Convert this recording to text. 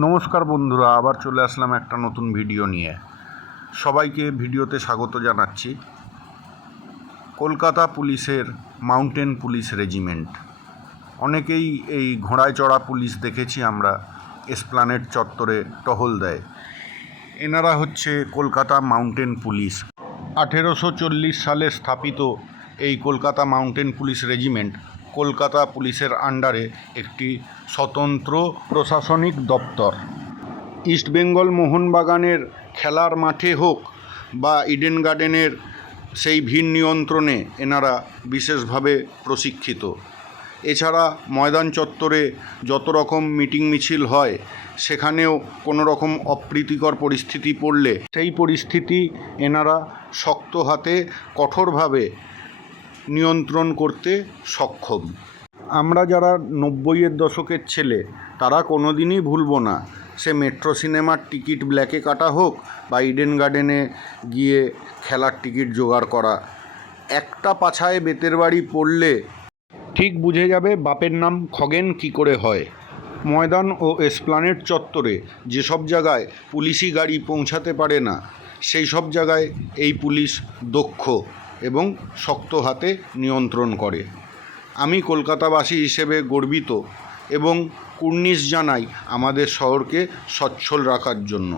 নমস্কার বন্ধুরা, আবার চলে আসলাম একটা নতুন ভিডিও নিয়ে। সবাইকে ভিডিওতে স্বাগত জানাচ্ছি। কলকাতা পুলিশের মাউন্টেন পুলিশ রেজিমেন্ট, অনেকেই এই ঘোড়ায় চড়া পুলিশ দেখেছি আমরা, এসপ্ল্যানেড চত্বরে টহল দেয়। এনারা হচ্ছে কলকাতা মাউন্টেন পুলিশ। 1840 সালে স্থাপিত এই Kolkata mountain police regiment Kolkata পুলিশের আন্ডারে একটি স্বতন্ত্র প্রশাসনিক দপ্তর। ইস্টবেঙ্গল মোহনবাগানের খেলার মাঠে হোক বা ইডেন গার্ডেনের সেই ভিড় নিয়ন্ত্রণে এনারা বিশেষভাবে প্রশিক্ষিত। এছাড়া ময়দান চত্বরে যত রকম মিটিং মিছিল হয়, সেখানেও কোনো রকম অপ্রীতিকর পরিস্থিতি পড়লে সেই পরিস্থিতি এনারা শক্ত হাতে কঠোরভাবে নিয়ন্ত্রণ করতে সক্ষম। আমরা যারা 90-এর দশকের ছেলে, তারা কোনো দিনই ভুলব না সে মেট্রো সিনেমার টিকিট ব্ল্যাকে কাটা হোক বা ইডেন গার্ডেনে গিয়ে খেলার টিকিট জোগাড় করা। একটা পাছায় বেতের বাড়ি পড়লে ঠিক বুঝে যাবে বাপের নাম খগেন কী করে হয়। ময়দান ও এসপ্ল্যানেড চত্বরে যেসব জায়গায় পুলিশি গাড়ি পৌঁছাতে পারে না, সেই সব জায়গায় এই পুলিশ দক্ষ এবং শক্ত হাতে নিয়ন্ত্রণ করে। আমি কলকাতাবাসী হিসেবে গর্বিত এবং কুর্নিশ জানাই আমাদের শহরকে সচ্ছল রাখার জন্য।